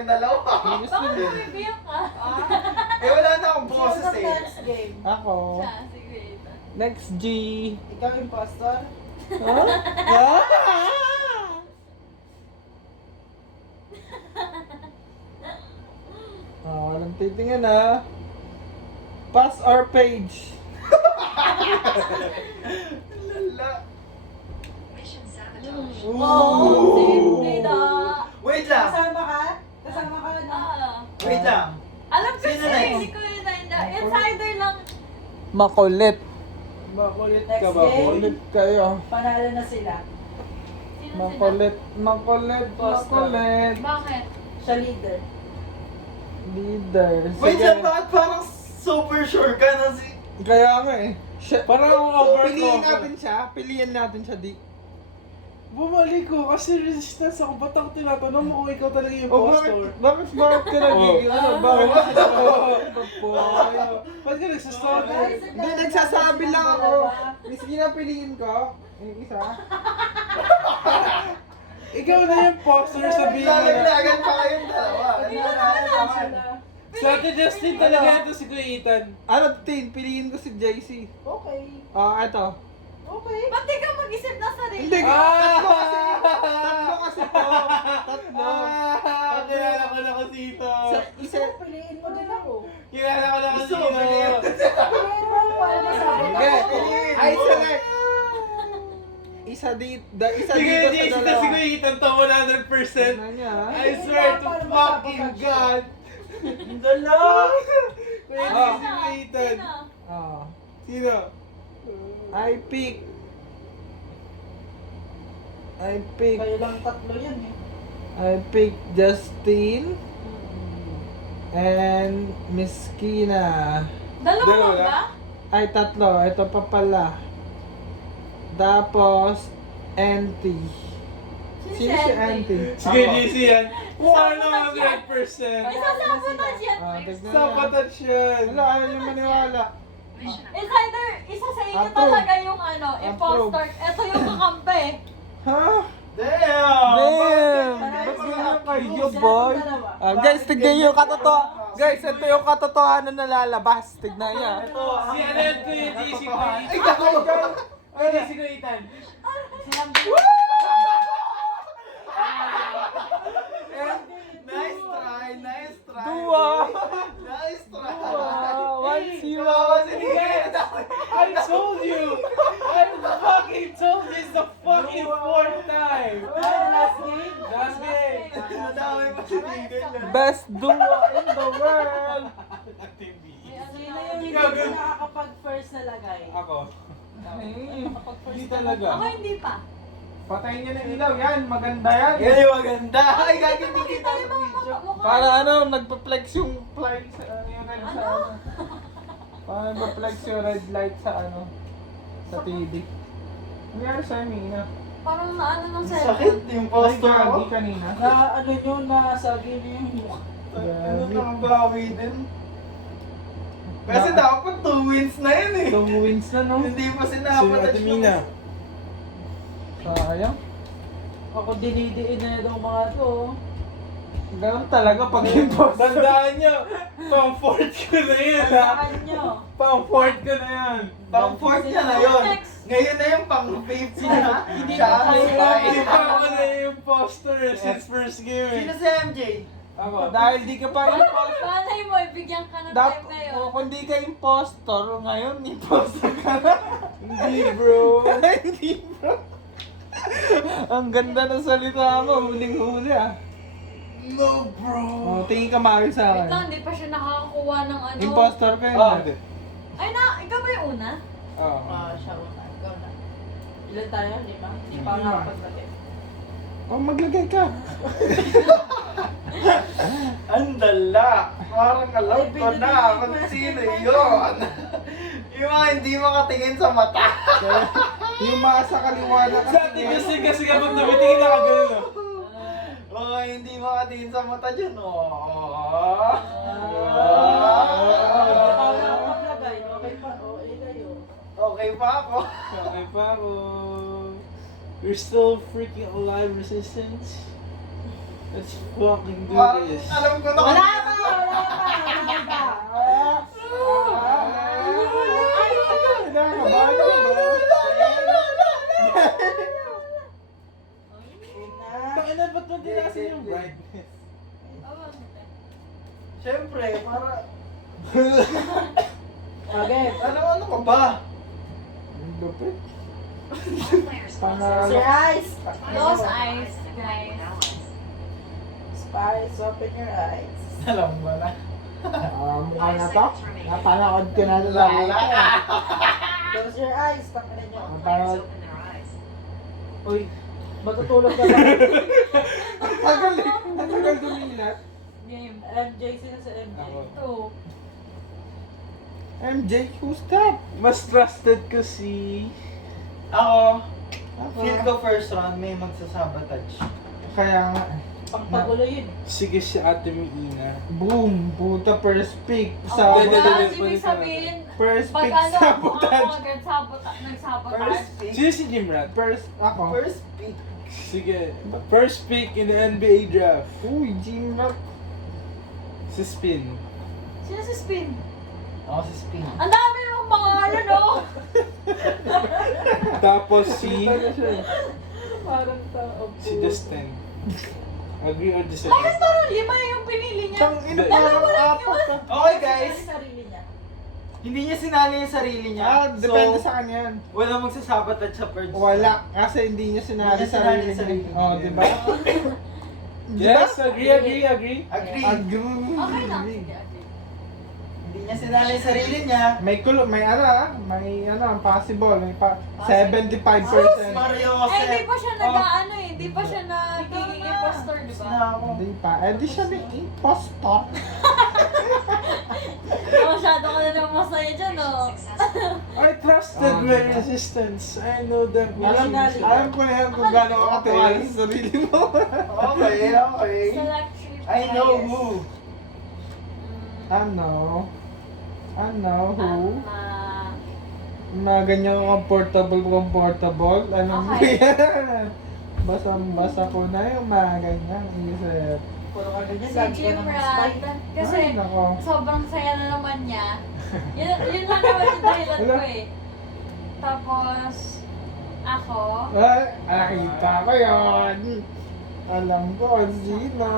Dalawa. Bakit bumibiyak ka? Eh, wala na akong boses eh. Next game. Ako. Siya, sige. Next G. Ikaw impostor? Huh? Ah! Walang titingin ah. Pass or page? Lala. Oh, safety na. Wait lang. Kasama ka? Kasama ka na? Wait lang. Alam ko Sino siya, next? hindi ko yun na. Insider lang. Makulit. Makulit Ka next ba? game. Makulit kayo. Panalo na sila. Sino Makulit. Makulit. Makulit. Bakit? Siya leader. Leader. Wait Sige. lang, bakit parang super sure ka na si... Kaya nga eh. Parang piliin overconfident. natin siya. Piliin natin siya di. Bumalik ko kasi resistance ako. Ba't ako tinatanong mo kung ikaw talaga yung Oh, impostor? bakit ka nagiging ano? Bakit ka Ba't ka nagsastorm? Hindi, nagsasabi lang ako. Sige na piliin ko. Yung isa. Ikaw na yung impostor, sabihin mo na. Lalaglagan pa kayong dalawa. Sa atin, Justin talaga ito si Kuya Ethan. Ano, Tin? Piliin ko si JC. Okay. Eto. Okay. Ba't di ka mag-isip na sarili? Hindi, tatlo kasi to. Tatlo. Kilala ko na kasi ito. Isa. Piliin mo din ako. Kilala ko na kasi Gusto, ito. piliin. Piliin mo ako. Ano sabi ko? Okay. I select. Isa dito Sige, sa Jason, dalawa. si Kuya Ethan to 100%. Tingnan niya, ha? I swear to fucking God. Dala! Kuya Oh. Ethan, si Kuya Ethan. Oh. Sino? I pick. Kayo lang tatlo yan eh. I pick Justin and Miss Kina. Dalawa Dalawa ba? Ay, tatlo. Ito pa pala. Tapos, NT. Sino si NT? Sige, JC yan. 100%. Isasabotage yan. Tignan Sapatat yan. Wala, ayaw niyo maniwala. Insider, isa sa inyo Approve. talaga yung ano, impostor. Ito yung kakampi. Ha? Damn! Damn! Bakit Ba't hindi ganyan kayo, Sila boy? dalawa. Guys, tignan niyo yung Guys, ito yung katotohanan na lalabas. Tignan niya. Ito, Si Alan Kuya JC, Kuya Ay, Ethan. kakaigan! Kuya JC, Kuya Ethan. Nice try, nice try. Dua. Nice try. 1-0. I told you! I fucking told this the fucking fourth time! Last game? Last game! Nadamay pa si Tigil yan. Best duo in the world. Sino yung hindi Gagawin. na nakakapag-first na lagay? Ako. Nakakapag-first Hindi na talaga. Ako hindi pa. Patayin niyo ng ilaw. Yan, maganda yan. Yan yung maganda. Ay, gagi hindi kita Dali sa mo video. mukha. Para ano, nagpa-flex yung fly sa yung red sa Ano? ano. Para nagpa-flex yung red light sa ano. Sa TV. Nangyari sa'yo, Mina? Parang naano ng Sakit cellphone. yung Ay, poster ko. gagi kanina. Na ano nyo, nasagi nyo yung mukha. Ano nang bawi din? Kasi dapat 2 wins na yun eh. 2 wins na, no? Hindi pa So, sinapatat Ate Mina. Sayang. Ako dinidiin na itong mga to. Ganun talaga pag imposter. Tandaan nyo, pang fourth ko na yan ha. Saan nyo? Pang fourth ko na yan. Pang 4th niya na yun. Ngayon na yung pang 5th niya. Siya ang Hindi slide. pa ako na yung imposter since first game Sino eh. si MJ? Ako. Dahil di ka pa imposter. Palay mo, ibigyan ka ng time ngayon. Kung di ka imposter, ngayon imposter ka na. Hindi bro. Hindi bro. Ang ganda ng salita mo, huling-huli ah. No bro. Oh, tingin ka maayos sa Wait akin. lang, hindi pa siya nakakakuha ng ano. Imposter ka yun. Ah. Ay na, ikaw ba yung una? Oo. Siya una. Ikaw na. Ilan tayo? 5? Hindi pa nga pagdating. Oh, maglagay ka. Ang dala. Parang alam ko na kung sino yun. Yung mga hindi makatingin sa mata. Yung mga sa kaliwa na Sa atin kasi kapag tumitingin na kagano no. Oo, hindi makatingin sa mata dyan. Maglagay. Okay pa. Okay kayo. Okay pa ako. Okay pa ako. You're still freaking alive, Resistance. Let's fucking do Parang this. alam ko na Wala pa! Wala pa! Wala pa! Tangina, ba't mo tinasin yung brightness? Siyempre, para... Okay. Ano ka ba? Lupit. All players must Panalo. Sir Ice! Close eyes, guys. Spice, open your eyes. Alam mo na. Mukha na to. Napanood ko na lang. Close your eyes, tangin nyo. Napanood. open their eyes. Uy, matutulog ka lang. Tagal dumilat. Game. MJ, sino sa MJ? Ako. Two. MJ, who's that? Mas trusted ko si... Ako, feel ko first round may magsasabotage. Kaya nga. Pangpagulo yun. Sige si Ate Miina. Boom! Puta first pick. Ako Dede, na, dede, ibig dede. sabihin, First pag pick ano, sabotage. ako nagsabotage. First pick. Sino si Jimrat? First, ako. First pick. Sige. First pick in the NBA draft. Uy, G-Rock. Si Spin. Sino si Spin? Ako si Spin. Ang dami mong pangalan, no? Tapos si... Parang tao. Si Justin. Agree or disagree? Bakit parang lima yung pinili niya? Tang ina, Dalawa parang lang apat yun. pa. Okay guys, Ano yung sarili niya? hindi niya sinali yung sarili niya. Depende So, sa kanya yan. wala magsasabotage sa first. Wala. Kasi hindi niya sinali Hindi niya sinali sarili sarili niya. niya. Oh, di ba? Yes, agree. Agree. Agree. Okay lang, sige, okay. Hindi niya sinali yung sarili niya. May possible. May 75%. Mario Eh, hindi pa siya Oh. nag-ano eh. Hindi pa siya nagiging impostor, di Gusto ba? na ako. Hindi pa. Eh, di siya may impostor. Masyado ka na naman masaya dyan, oh. I trusted my resistance. I know that Alam ko na yan kung gaano ka katiwala sa sarili mo. Okay, okay. Select three I know players. who. Ano? Who? Ah, Mga ganyan comfortable. Ano mo Okay. yan? Basa ko na yung mga ganyan isip. Puro ka ganyan, si lagi ka Jim naman Rat. spy. Kasi Ay, nako. sobrang saya na naman niya. Yun lang naman yung dahilan ko eh. Tapos, ako. Ay, nakita ko yun. Alam ko kung sino.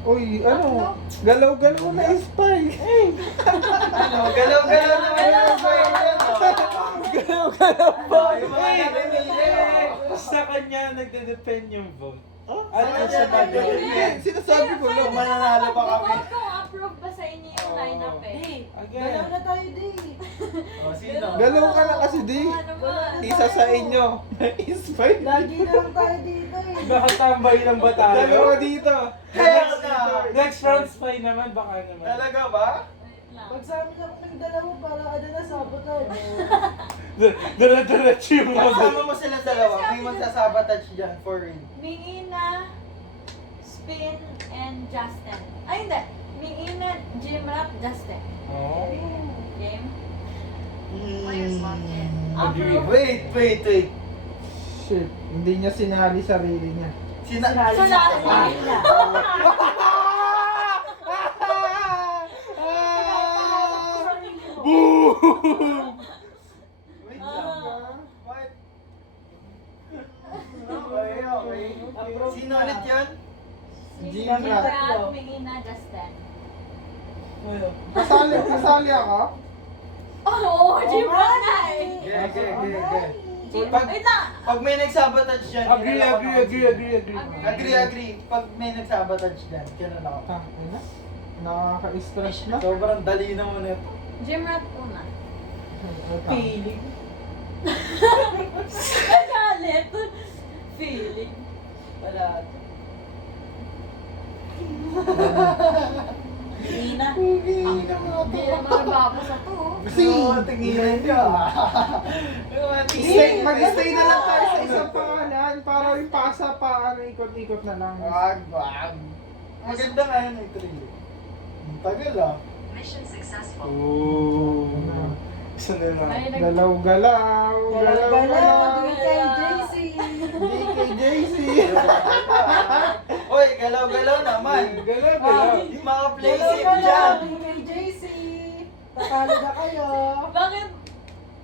Uy, ano? Galaw-galaw na spy. Ano, galaw-galaw naman yung spy niya, no? Galaw-galaw Ano, yung mga napimili, oh. Sa kanya nagde-depend yung vote. Oh, Ano Ano siya ba ba? yun? Sinasabi ko lang. Mananalo pa kami. Vote kung approve ba sa inyo yung lineup eh. Di, Again. galaw na tayo, di. Oh, sino? Galaw ka na kasi, di. Ano ba? Isa sa inyo. Spy. Lagi na lang tayo dito eh. Nakatambay lang ba tayo? Dalawa dito. Hell no! Next round spy naman, baka naman. Talaga ba? Wait lang. Pag sa amin ako ng dalawa, para ka na sabotage. Dala-dala yung Kasama mga. mo sila dalawa, may magsasabotage dyan for real. Miina, Spin, and Justin. Ay, hindi. Miina, Jimrat, Justin. Oh. Game? Players locked in. Approve. Wait. Shit. Hindi niya sinali sarili niya. Sinali Sinali. niya. Boom! Wait lang. What? Okay. Sino ulit yun? Jimrat. Jimrat, Miina, Justin. Kasali ako? Oo, Jimrat na eh. Okay. Wait lang. Pag may nagsabotage dyan, Agree. Agree. Pag may nagsabotage dyan, kailan ako. Ina. Nakaka-stress na. Sobrang dali naman ito. Jimrat una. Feeling. Nagalit. Feeling. Wala. Ina. Hindi naman nagbabasa to. Oo, tinginan niyo. Mag-stay na lang tayo sa isang pangalan para yung pasa pa ano, ikot-ikot na lang. Wag. Maganda nga yun ito rin. Tagal ah. Mission successful. Oh. Isa na lang. Ay, Galaw-galaw. Galaw-galaw. Di kay JC. Hindi kay JC. Oy, Hoy, galaw-galaw naman. Galaw. Yung mga play Hello safe ka dyan. lang, kay JC. Tatalo na kayo. Bakit?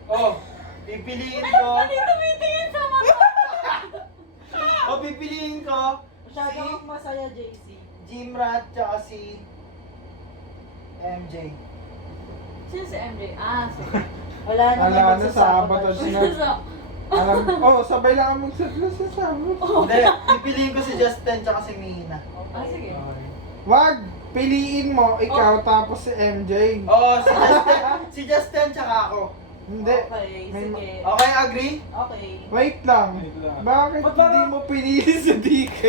Oh, pipiliin ko. Ano yung tumitingin sa mata? O, pipiliin ko Masyado si kang masaya, JC. Jimrat tsaka si MJ. Sino si MJ? Ah, sige. Wala na Wala na, sabotage na. So, Sabay lang ang magsatlo sa sabot. Hindi, pipiliin ko si Justin tsaka si Mina. ah, sige. Wag! Piliin mo, ikaw, tapos si MJ. Oo, si Justin tsaka ako. Hindi. Okay, May sige. Okay, agree? Okay. Wait lang. Wait lang. Bakit Ba't hindi parang- mo pinili si DK?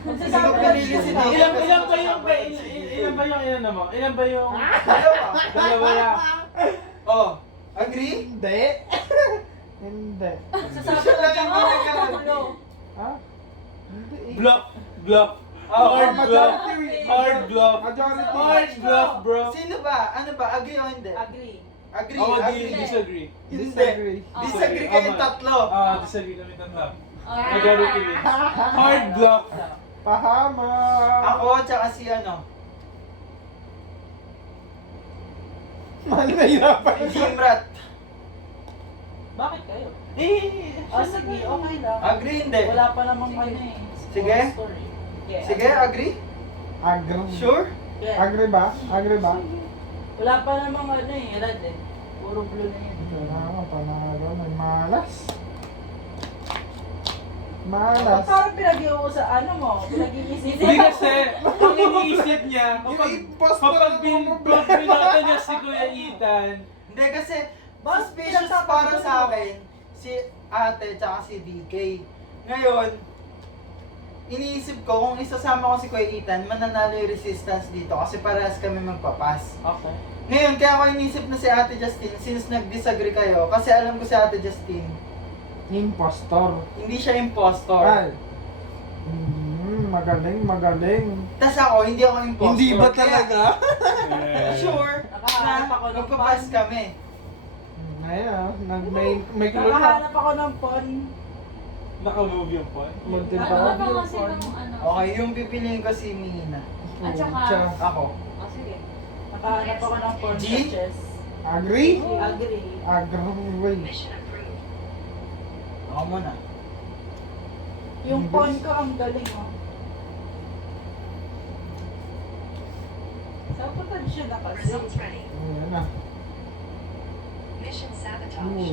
Magsasabi Hindi ko ka pinili si siya. Dave. Ilan ba yung ilan mo? Ilan ba yung Dalawa. dalawa yan? Oh, agree? Hindi. Hindi. Magsasabi Siya ka lang siya. yung gumagamit. Ano? Ha? Hindi eh. Bluff. Oh, Hard bluff. majority. Hard bluff. Majority. Hard bluff, bro. Sino ba? Ano ba? Agree o hindi? Agree. Agree, Ako agree. disagree. Disagree. Disagree kayong tatlo. Disagree kami tatlo. Okay. Majority wins. Hard bluff. Pahama. Ako tsaka si ano, Mahal na hirapan si Jimrat. Bakit kayo? Eh, Sige, okay lang. Agree hindi? Wala pa namang ano eh. Sige. Story. Yeah. Sige, agree? Agree. Sure? Yeah. Agree ba? Agree ba? Wala pa namang ano eh, red eh. Puro blue na yan. Kailangan panalo. May malas. Malas. Parang pinag-iusa, ano mo, pinag-iisip. Hindi kasi, ang iniisip niya, kapag Impostor binoto niya si Kuya Ethan, Hindi kasi, Bakit suspicious pinagtatanggol para sa mo? akin si ate tsaka si DK. Ngayon, iniisip ko kung isasama ko si Kuya Ethan, mananalo yung resistance dito kasi parehas kami magpapas. okay. Ngayon, kaya ako inisip na si Ate Justine since nag-disagree kayo kasi alam ko si Ate Justine, Impostor. hindi siya impostor. Ay. Magaling. Tas ako, hindi ako impostor. Hindi ba Kaya, talaga? sure Nakahanap ako na ng magpapas fun. kami. Ngayon, may clue na. Nakahanap ako ng pon. Naka-move yung point. Multi Ano ba? ba kasi nung ano? Okay, yung pipiliin ko si Mina. At saka, Ako. ah, sige. Nakahanap ako ng pon G? sa chess. Agree? Agree. Agree. Mission approved. Ako muna. Yung pon ko ang galing oh. Saan pa tayo siya nakasi? Results ready. Ayan na. Mission sabotage. Uy.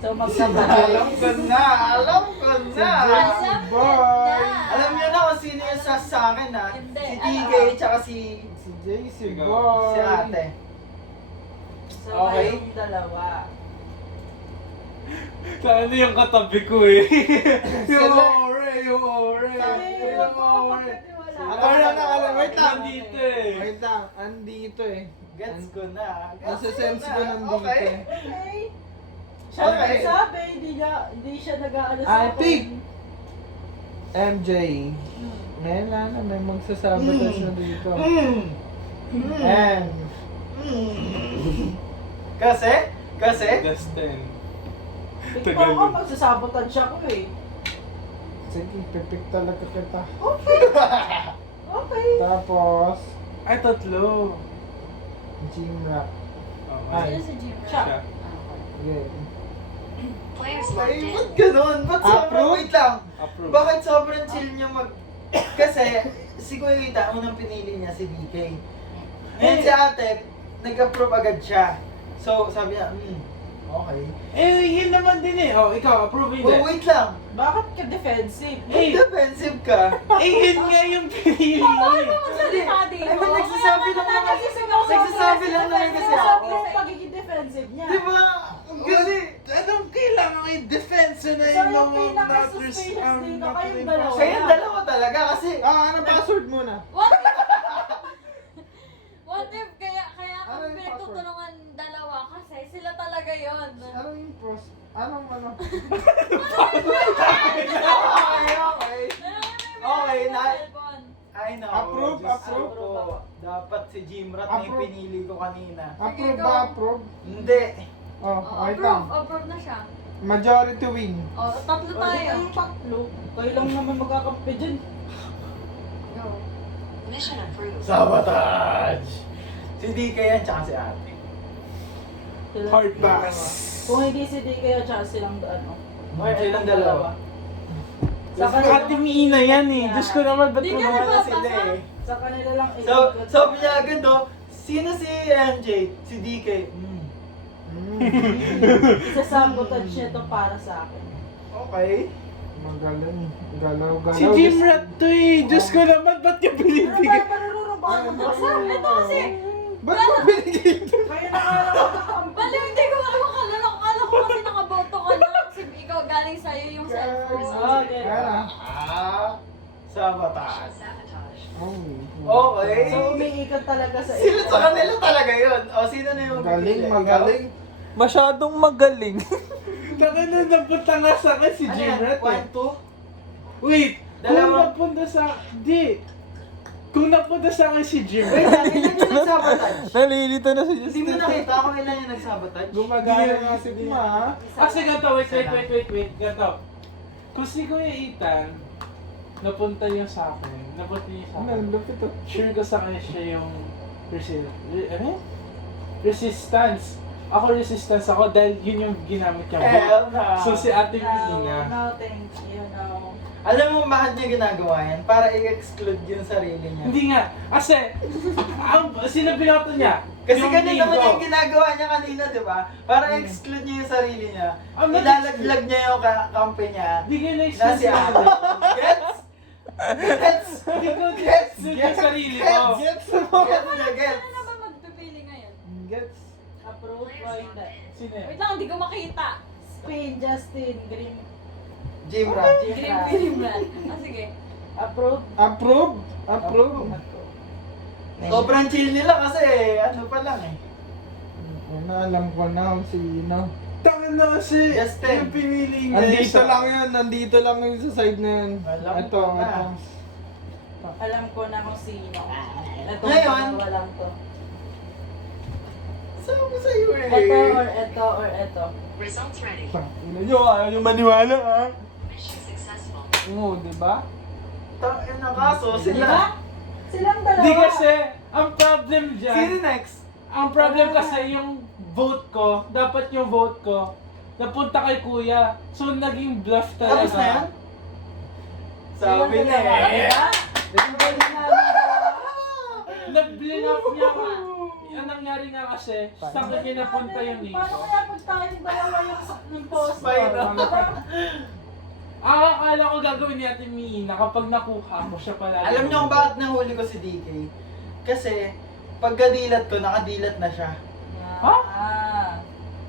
So Alam magkabay. ko na! Alam ko na! Alam mo Boy. na. Alam niyo na kung sino yung sa akin ha? Hindi. Si DK tsaka si Si JC Ikaw. boy. ate. So Okay. kayong dalawa. Ano yung katabi ko eh. yung Sila- ore, yung ore. Sabi, Yung wag mo ore. pagkatiwala. Wait lang. Nandito eh. Wait lang. Andito eh. Gets ko na. Nasa sense ko nandito Okay. eh. Okay. Siya Okay. nagsabi, hindi siya nag-aano sa I akin. think MJ. Ngayon na may magsasabi na siya dito. And Kasi? Dustin. Ikaw ako, magsasabotage ako eh. sige, pipik talaga kita. Okay. Tapos, Ay, tatlo. Gmrap. Okay. Sino si Jim? Siya. Siya. Yeah. Players Ay, locked in. ba't ganun? Ba't sobrang, Approve? wait lang. Approve. Bakit sobrang chill niyo mag... Kasi, si Kuya Rita, unang pinili niya si DK. Ngayon si ate, nag-approve agad siya. So, sabi niya, okay. Eh, yun naman din eh. Oh, ikaw, approve Oh, hindi. wait lang. Bakit ka defensive? Eh, Defensive ka. eh, yun nga yung pinili mo eh. Magsalita dito. Ay, ba't nagsasabi lang naman? Nagsasabi lang naman kasi ako. Sabi yung pagiging defensive niya. Di ba? Kasi, Anong kailangan i-defense na So yung pinaka-suspicious dito, kayong dalawa. kayong dalawa talaga kasi... Ano password muna? What if kaya Ano kung yung pinagtutulungan dalawa kasi sila talaga yon. Ano yung pros? Anong ano? Okay. Okay, na- Ay, no. Approve, Diyos approve. ko po. Dapat si Jimrat na yung Approve. pinili ko kanina. Approve go. ba? Approve? Hindi. Oh, wait Approve, lang. approve na siya. Majority win. Oh, tatlo Tayo tayo. yung tatlo. Kayo lang naman magkakampi dyan. Mission approved. Sabotage! Si DK yan, tsaka si ate. Sila- Heart box. Kung hindi si DK at saka silang ano. Or Silang itong dalawa. Sa kanila, Ate Mina yan eh. Diyos ko naman, ba't Di mo ka naman? Wala sila eh. sa kanila lang So, sabi niya agad sino si MJ? Si DK. isasabotage niya to para sa akin. Okay. Magaling. Galaw-galaw. Si Jim Rat to eh. Diyos ko naman, ba't ka Pero pinipigil? marunong ba ako Basta, magbasa? ito kasi, Ba't mo binigay ito? Kaya nakakalaman. baliw, hindi ko alam akala ko kasi nakaboto ka na. Kasi ikaw galing sa'yo yung cellphone. Okay. Sabotage. Mission sabotage. Okay. So, umiikot talaga sa Sila sa kanila talaga yun. O, sino na yung Magaling, pipili? magaling. Masyadong magaling. Taka na, napunta nga sa akin si Ano Jim yan? Rat eh. 1, 2? Wait, kung Dalawa. napunta sa... Di. Kung napunta sa akin si Jim Wait Rat. lang, ilan yung nagsabotage? Nalilito na si Hindi mo nakita kung ilan yung nagsabotage? Gumagana nga si Dima. Kasi ganito, wait. Ganito. Kung si Kuya Ethan, napunta niya sa akin. Napunta niya sa Ano, akin. lupit ito. Sure ko sa kanya siya yung resistance. Ako resistance ako dahil yun yung ginamit niya. Hell no. So si Ate No, Mina. no, thank you, no. Alam mo bakit niya ginagawa yan? Para i-exclude yung sarili niya. Hindi nga. Kasi, sinabinoto niya. Kasi yung ganun naman name ko. yung ginagawa niya kanina, di ba? Para i-exclude niya yung sarili niya. I'm not Ilalaglag niya yung kampi niya. Hindi ko Na na-explain si ate. Gets? Gets? Hindi ko Gets? na-explain yung sarili ko. Gets? Gets niya, gets? Ano na ba magpipili ngayon? Gets. Approve or hindi? Sino yan? Wait lang, hindi ko makita. Spain, Justin, Green. Jim Rat. Green Green Brand. Ah, sige. Approve? Approve? Approve. Sobrang chill nila kasi ano pa lang eh. Ano, alam ko na kung sino. Tangan na kasi. Justin. Yung pinili niya. Nandito lang yun, nandito lang yun sa side na yun. Alam Ito, ko na. ito. Alam ko na kung sino. Ito, Ngayon. walang to. Sabi ko sa'yo eh. Ito or ito or ito. Results ready. Ino nyo, ayaw nyo maniwala ah. Mission successful. Oo, di ba? Tangin na kaso Di sila. ba? Silang dalawa. Hindi kasi, ang problem dyan. Sino next? Ang problem kasi yung vote ko, dapat yung vote ko, napunta kay Kuya. So naging bluff talaga. Tapos na yan? Sabi na eh. Nag-bluff niya ka. Ang nangyari nga kasi, sa kanya napunta yung Paano Nico. kaya pag tayong dalawa yung post? Spider. Ang akala ko gagawin ni Ate Mina kapag nakuha ko siya pala. Alam niyo kung bakit nahuli ko si DK? Kasi pagkadilat ko, nakadilat na siya. Ha? Ah.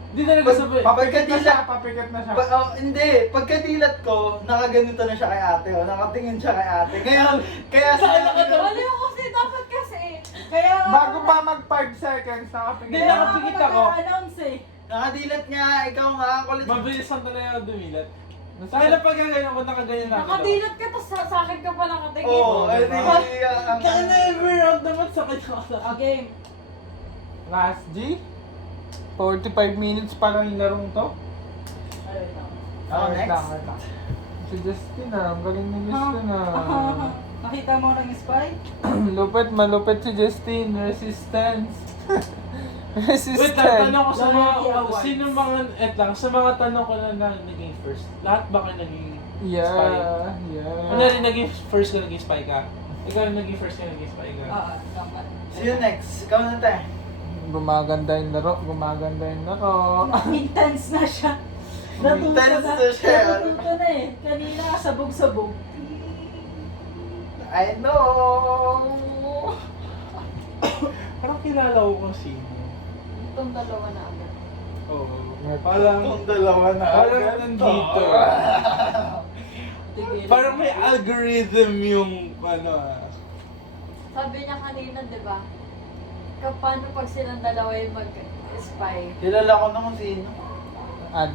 Hindi talaga Pag- sabi. Papikat na siya, papikat na siya. Hindi, pagkadilat ko, nakaganito na siya kay ate. O, nakatingin siya kay ate. Ngayon, kaya sa Baliw kasi, dapat kasi. Kaya Bago pa mag 5 seconds, nakapikat. Hindi, nakapikit ako. Announce eh. nakadilat nga, ikaw nga, kulit. Mabilis lang talaga ako dumilat. Kaya na pag ganyan ako, nakaganyan ako. Nakadilat ka, tapos sa akin ka pa nakatingin. Oo, ay di. Kaya never out naman sa kanya ako. Game. Last G? 45 minutes pa lang yung larong to? Ayun lang. Oh, Wait next. lang, wait lang. Si Justin ah, ang galing ni Justin ah. Nakita mo ng spy? Lupit, malupit si Justin. Resistance. Wait lang, tanong ko sa Loyalty mga, awards. sino mga, sa mga tanong ko na naging first, lahat ba kayo naging spy? Yeah, yeah. Ano rin naging first ka, naging spy ka? Ikaw yung naging first ka, naging spy ka? Oo, dapat. See you next. Ikaw na tayo. Gumaganda yung laro, gumaganda yung laro. Intense na siya. Intense na siya. Natuto na eh. Kanina sabog-sabog. I know. Parang kilala ko kung sino. Itong dalawa na agad. Oo. Parang, Itong dalawa na. Parang agad. nandito. Tigil. parang may algorithm yung, ano Sabi niya kanina, di ba? Paano pag silang dalawa yung mag-spy? Kilala ko na kung sino. Ad.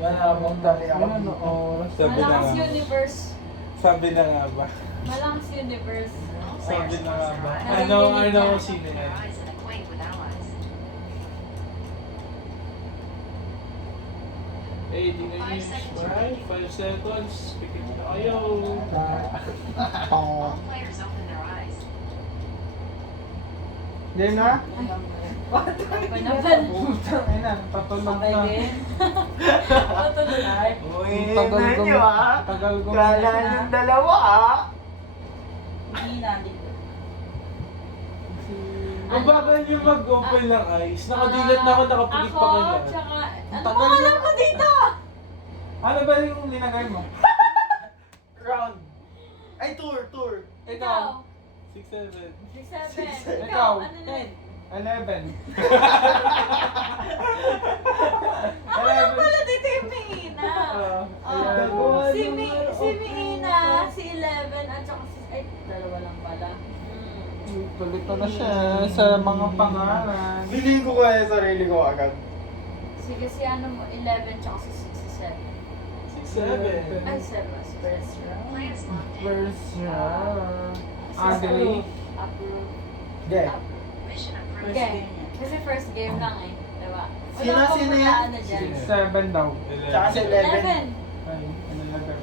Wala akong dali ako Ano dito. oras? Sabi na Malakas nga. universe. Sabi na nga ba? Malakas universe. Sabi na nga ba? Narinig Ano niya. sino yan? Rise and acquaint with allies. Di na use. Right? 5 seconds. Pikit na kayo. All players open their eyes. Game na? Okay na ba? Putang ina, patulog Sabay na. din. Matuloy. Uy, Tagal na ko. nyo ah. Tagal ko. Kala yung dalawa ah. Hindi na dito. Kung bagal nyo mag-open ng eyes, nakadilat na ako, nakapigit pa kayo. Ako, tsaka, ano Tagal pangalan mo. ko dito? Ano ba yung linagay mo? Round. Ay, tour. Ikaw. 6, 7. 6, 7. Ikaw. Ano na? 11. Ako lang pala dito yung Miina. Si Miina, si 11, at saka si... Ay, dalawa lang pala. Tulito na siya sa mga pangalan. Hindi ko kaya sarili ko agad. Sige, si ano mo, 11, tsaka si 6, 67. 7. Ay, 7. First round. Players locked in. First round. Approve. Agri. Approve. Okay. Mission approved. Okay. Kasi first game lang eh. Diba? Sino yan? Ano dyan. 7 daw. Tsaka si 11. 11. Ay, 11.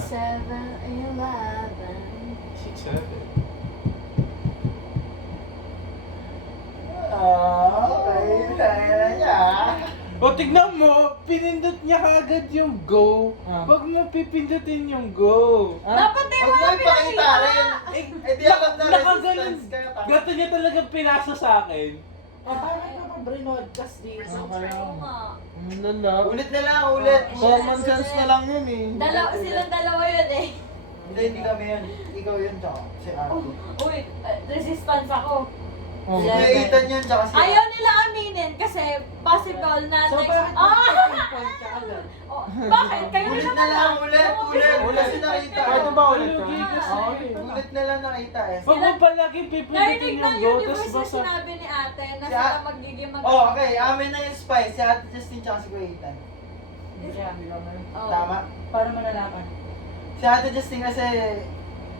7, 11. 6, 7. Okay, tayo na niya. O, tignan mo, pinindot niya kagad yung go. Ah. Huwag mo pipindutin yung go. Dapat eh, Huwag mo wala ipakita rin. Eh, di alam na Nakaganon. resistance ka. tama. Gato niya talagang pinasa sa akin. Bakit ka pa brainwad kas dito? Results ready. Oo nga. Lala. Ulit na lang, ulit. Common sense na lang yun eh. Silang dalawa yun eh. Hindi kami yun. Ikaw yun, tsaka si Ate. Uy, resistance ako. Oh, Si Ethan yun, tsaka si Ayaw nila aminin kasi possible na So next... bakit mag-point ka agad? Oh, bakit? Kayo Ulit rin na lang, ulit. Ulit. Kasi nakita. Pwede ba ulit ka? Lugi kasi. Oo, ulit na. Ulit na lang nakita eh. Huwag mo palagi pipindutin Narinig yung ng go, universe tapos na basta... sinabi ni ate na Si sila A- magiging Oh, okay. Amin na yung spice. Si Ate Justin tsaka si Kuya Ethan. Yeah. Oh. Tama? Para manalaman. Si Ate Justin kasi...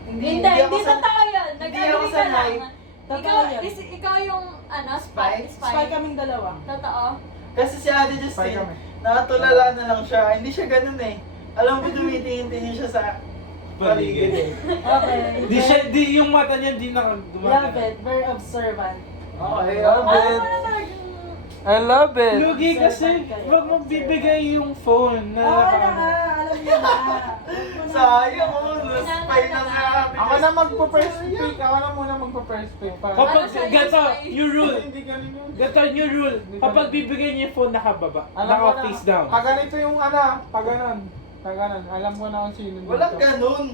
Hindi ako sa- totoo yun. Hindi ako Nag-agree ka sanay. lang. Totoo yan. Ikaw yung, ano, spy? Spy kaming dalawa. Totoo? Kasi si Ate Spy Justin, kami. nakatulala na lang siya. Hindi siya ganun eh. Alam mo, tumitingin-tingin siya sa paligid eh. Okay. Yung mata niya di Love dumana. it. Very observant. Okay, Love okay. it. Ano na talagang... I love it. Lugi kasi, huwag mo bibigay yung phone na Oo na nga. Alam niyo na. Sayang oh, na-spy na si Ate Ako na magpo-first pick. Ako na muna magpo-first pick. Para. Kapag, Ano sa'yo, gato, spy? new rule. Hindi ganun yun. Gato, new rule. Kapag bibigay niya yung phone, nakababa. Alam ko na. Naka-face down. Pag ganito yung ano, pag ganun. Pag ganun. Alam ko na kung sino dito. Walang ganun.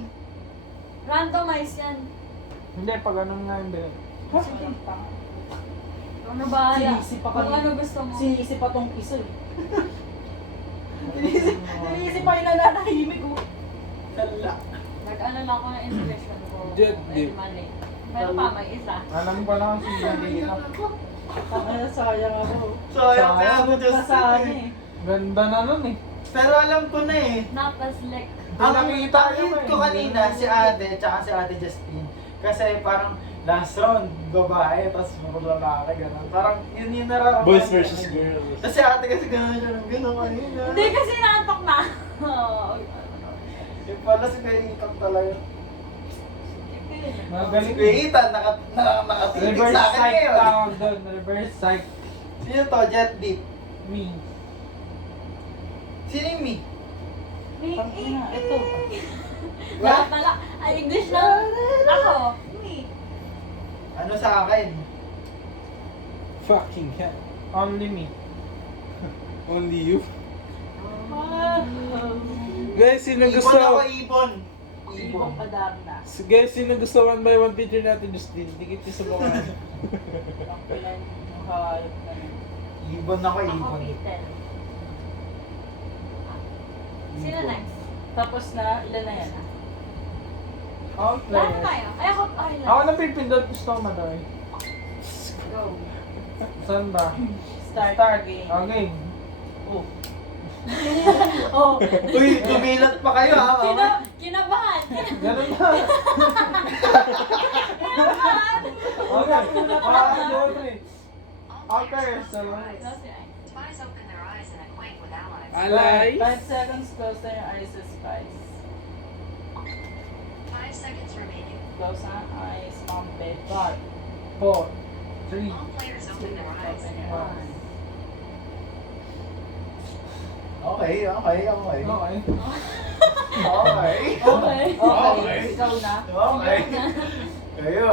Randomize yan. Hindi, pag ganun nga hindi. Sige. Ano ba? Sinisip pa Kung kami. ano gusto mo. Sinisip pa tong isa eh. Sinisip pa yung nananahimik ko. Kala. Nag-ano lang ako ng intuition ko. Jet Ay, dip. mali. Pero pa, may isa. Alam ko na kung sino dito. Tangina, sayang ako. Sayang si Ate Abot pa sa Justin ano eh. eh. Ganda na nun eh. Pero alam ko na eh. Not as lick. Ang Nakita ang niyo hint ba ko eh? kanina, si Ate, tsaka si Ate Justin. Kasi parang last round, babae, tapos mga lalaki, gano'n. Parang yun yung nararamdaman. Boys ko versus kanina. girls. Kasi ate kasi gano'n siya, gano'n kanina. Hindi kasi naantok na. Oo. Yung pala si Kuya Ethan talaga. Si Magaling. Kuya Ethan, nakatitig Reverse sa akin psych ngayon. tawag doon. Reverse psych. Sino to? Jet Deep. Me. Sino yung me? Tangina, ito. Lahat na lang. Ay, English lang. Ako. Me. Ano sa akin? Fucking hell. Only me. Only you. Guys, sino Ibon gusto? ako, ibon. Ibang Ibon. padarna. Guys, sino gusto 1 by 1 picture natin? Just dikit yung sa mga. Ang pilan yung hayop na yun. Ibon ako, Ako, ibon. Peter. Sino next? Tapos na, ilan na yan? All Lahat players. tayo. Ay, ako. Ay, Ako na pipindot. Gusto ko madami. Go. Saan ba? Start game. Okay. Oh. Oh. Uy, tumilat pa kayo ha, mama. Kinabahan. Ganun na. Kinabahan. Okay. 1, 2, 3. All Okay, players so... close their eyes. Close your eyes. Spies open their eyes and acquaint with allies. Allies? 5 seconds, close na yung eyes, spice. 5 seconds remaining. Close na eyes, mom, bed, bar. 4, 3, All players open their eyes. Open your eyes. Okay. Okay. Okay. Okay. Okay. Ikaw na. Okay. Kayo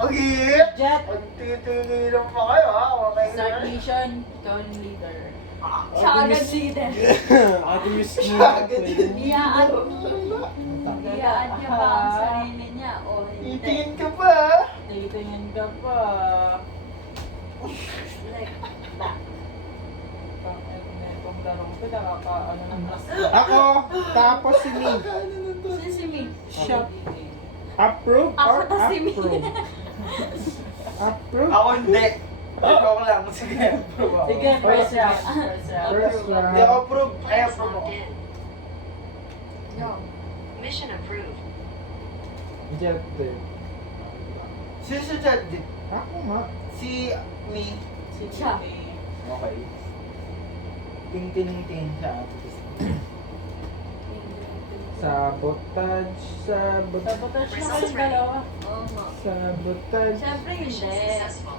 okay. Jet. Magtitigilan pa kayo okay. Start mission. Ikaw yung leader. Siya agad leader. Ate Miss Iyaan niya ba ang sarili niya o hindi? Titingin ka pa. Titingin ka pa. Like that. Itong larong ko, nakaka-ano ng Ako, tapos si Mi. Si Mi. Siya. Approve Ako or to si Mi. approve? Approve? Ako hindi. Joke lang. Sige. approve ako. Sige, first round. First round. First Hindi round. ako approve. Ay Players approve logged ako. in. Go. Mission approved. Jet din. Sino si Chad? Ako nga. Si Me. Si Siya. Okay. Ting-ting-ting siya. Sabotage, sabotage, Sabotage na kayong dalawa. Oo nga. sabotage. Siyempre Mission hindi. successful.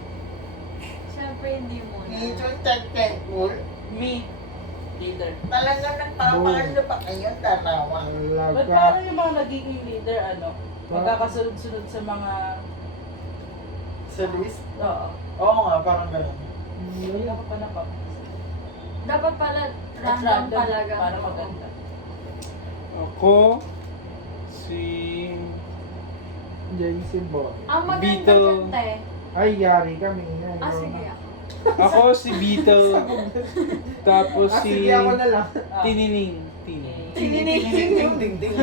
Siyempre hindi muna. Medyo thankful. Me. Leader. Talaga nagpapakalo pa kayo dalawa. Ba't Talaga. parang yung mga nagiging leader, magkakasunod-sunod sa mga... Sa list? Oo. Oo nga, parang gano'n. Hindi ka pa napap. Dapat pala At random talaga. Para maganda. Ako, si... JC Boy. Ang maganda Beetle. dyan, te. Ay, yari kami. Ay, Ah, bro. sige ako. Ako si Beetle. Tapos Ah, si... sige ako na lang. Tinining. Tin. Tinining. Ting-ting-ting-ting.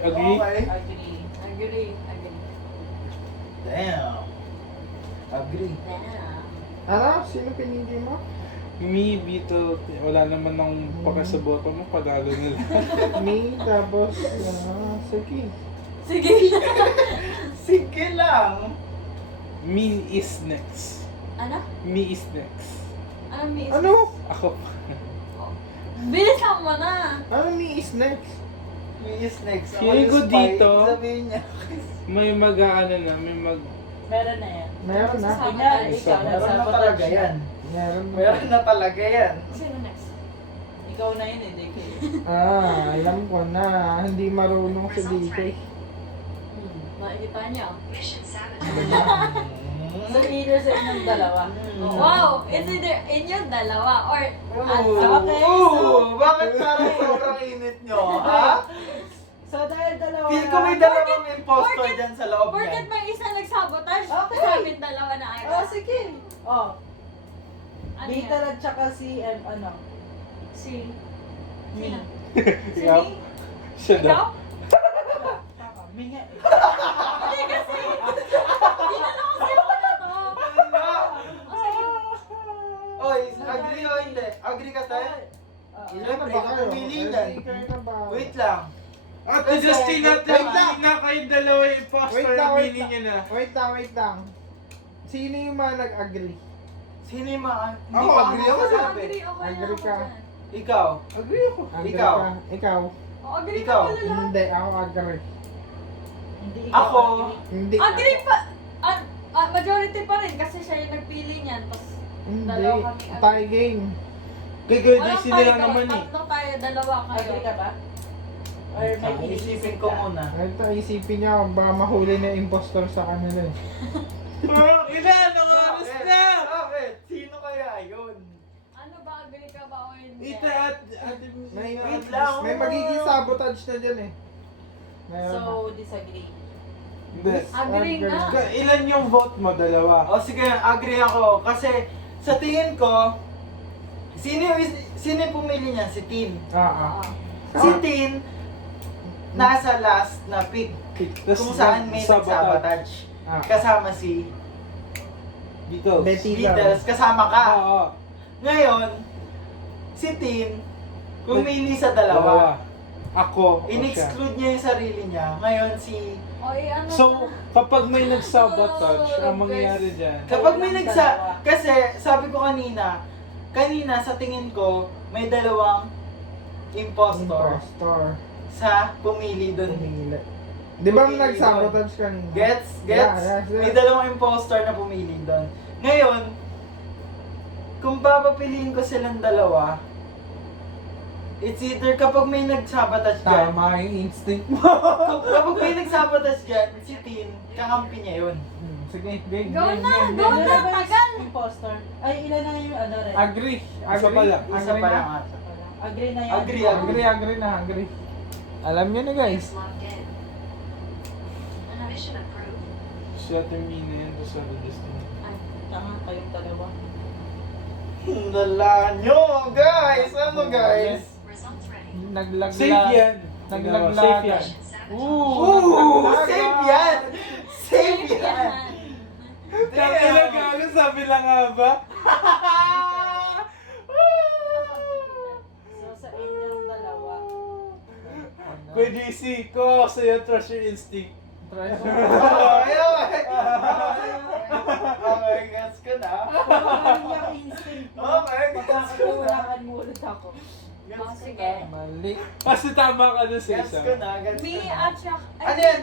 Agree? Okay. Agree. Agree. Damn. Agree. Damn. Ano? Sino pinili mo? Me, Beetle. Wala naman akong pakasaboto mo. Panalo na lang. Me, tapos, sige. Sige. Sige lang. Me is next. Ano? Me is next. Ano mi? Ano? Ako. Bilisan mo na. Ano me is next? Me is next. Feeling ko yung spy. dito. Sabihin niya. May mag-ano na. May mag... Meron na yan. Meron na. Sabotage. Tingnan, ikaw na Meron na sabotage talaga siya. yan. Meron na. Meron na talaga yan. Sino next? Ikaw na yun eh, DK. Alam ko na. Hindi marunong si Results DK. ready. Nakikita niyo. Mission sabotage. So, either sa inyong dalawa. Wow! It's either inyong dalawa or Bakit parang sobrang init nyo, ha? So, dahil dalawa Feel ko may dalawang impostor Porket- dyan sa loob porket niyan. may isa nagsabotage, Okay. sa amin dalawa na ay. Oh, sige. Oh, Ano Dita yan? at saka si, ano, Si... me. Sino? Si Ikaw? Mi? Siya daw. Ikaw? Tama, me nga eh. Hindi kasi. Hindi na lang kasi ako na to. O sige. Oy, agree o hindi? Agree ka tayo? Siyempre, ikaw pumili niyan. Wait lang. At Kasi- Justin at wait lang. na kayong dalawa yung imposter. Wait lang, wait Meaning niya na. Wait lang. Sino yung mga nag-agree? Sino yung mga... Ako, pa agree ako masasabi. Agree, okay lang Agree ako ka. dyan. Ikaw. Agree ako. Agree Ikaw. ka? Ikaw? O, agree Ikaw. ka pala lahat. Hindi, ako agree. Hindi ikaw Ako, agree. Hindi. Agree pa. Majority pa rin kasi siya yung nagpili niyan. Tapos Hindi. dalawa kami agree. Tie game. Kay Kuya walang JC nila tayo, naman eh. tatlo tayo, dalawa kayo. Agree ka ba? Or may isipin ko muna. Ito, isipin niya, baka mahuli na impostor sa kanila eh. Oh, ilan ang oras na? Bakit? Sino kaya yun? Ano ba, agree ka ba o hindi? Ita at... Wait lang. May magiging sabotage na dyan eh. Meron na. So, disagree. Hindi. Agree na. Ilan yung vote mo? Dalawa. O sige, agree ako. Kasi sa tingin ko, sino yung pumili niya? Si Tin. Ah. Si Tin, nasa last na pick. Kung saan may nagsabotage. Kasama si Beatles. Beatles, kasama ka. Oo. Ngayon, si Tin, pumili sa dalawa. Ako. o siya. In-exclude niya yung sarili niya. Ngayon si... O, ano So, na? kapag may nagsabotage, Oh, ang mangyayari dyan, Kasi sabi ko kanina, kanina sa tingin ko, may dalawang impostor sa pumili doon. Pumili. Di ba Pumili nagsabotage kanina? Gets? Yeah. May dalawang impostor na pumili doon. Ngayon, kung papapiliin ko silang dalawa, it's either kapag may nagsabotage dyan, Tama yung instinct mo. kapag may nagsabotage dyan, si Tin, kakampi niya yun. Sige, game. Go game, na, game, go game. na. tagal. Impostor. Ay, ilan na yung ano rin? Agree. Isa pa lang. Isa pa lang ata. Agree na yan. Agree. Alam niyo na guys. Is logged in. Mission approved. Si Ate Mina yan, tapos Ate Destiny. Tama, kayong dalawa. Dala nyo, guys! Ano, guys? Results ready. Naglaglag. Safe yan. Naglaglag. Safe yan. Mission sabotage. Ooh! naglaglag. Safe yan! Safe yan! Yan. Tangina gago, sabi lang nga ba? So, sa inyong dalawa. Kuya JC, ko sa'yo trust your instinct. Okay, gets ko na. Ano yung instinct mo? Okay, gets ko na. Pagkakawalan mo ulit ako. Oh, sige. Mali. Kasi tama ka dun sa Gets isa. ko na, gets ko Me na. at saka... Ano yan?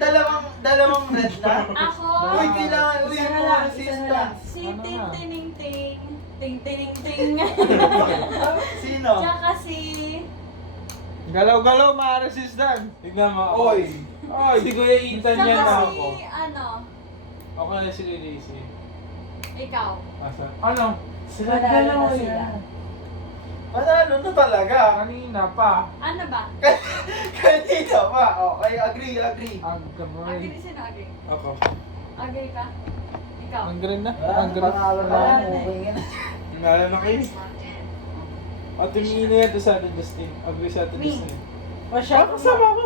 Dalawang red na? Ako. Uy, kailangan, uy, Isa na yung lang, mga isa na resistance. Si Ano Ting na? Tining Ting. Ting Tining Ting. Sino? Tsaka si... Galaw-galaw, ma-resistan. Tignan mo. Oy. Si Kuya Ethan yan Tsaka na si... ako. Ano? Okay na si Kuya JC. Ikaw. Asa? Ano? Sila Wala dalawa na sila. yan. Panalo na talaga. Kanina pa. Ano ba? Kanina pa. Okay, agree. Agree Agray. sino agree? Ako. Agree ka? Ikaw. Ang green na. Wala, Ang green. panalo na. Wala na. Moving in. Naalala na kayo? Is logged in. Ate Mina yan, tapos Ate Destiny. Agree sa Ate Me. Destiny. Masyado Bakit sama ko?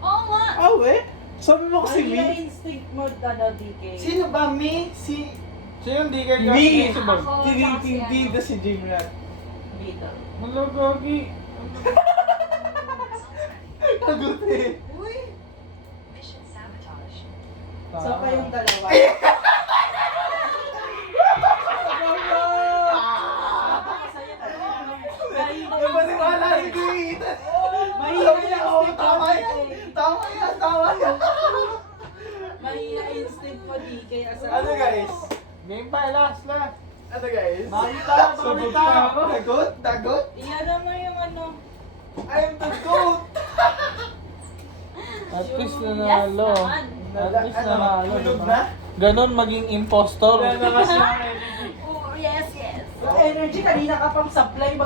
Oo nga. Ah, we? Sabi mo kasi Ano yung me? instinct mo, ano, DK? Sino ba? Me? Si... Sino hindi kayo Me! possible? Ako, Tinitingting tsaka si ano. na si Jimrat. Beetle. Malagagi. Kaguti. Uy! Mission sabotage. So, kayong dalawa. Yung maniwala si Kuya Ethan. Mahina Sabi niya, yung oh, instinct tama mo, yan. DK. Tama yan. Mahina instinct mo, DK. Ano, guys? Game pa, last. Ano, guys? Sabog pa ako. Dagot? Iyan naman yung ano. I'm the goat. At least Yes nanalo. naman. At least Ano, nanalo. tulog diba? na? Ganon maging impostor. Wala na kasi yung energy. Oh, yes, yes. Yung energy, kanina ka pang supply.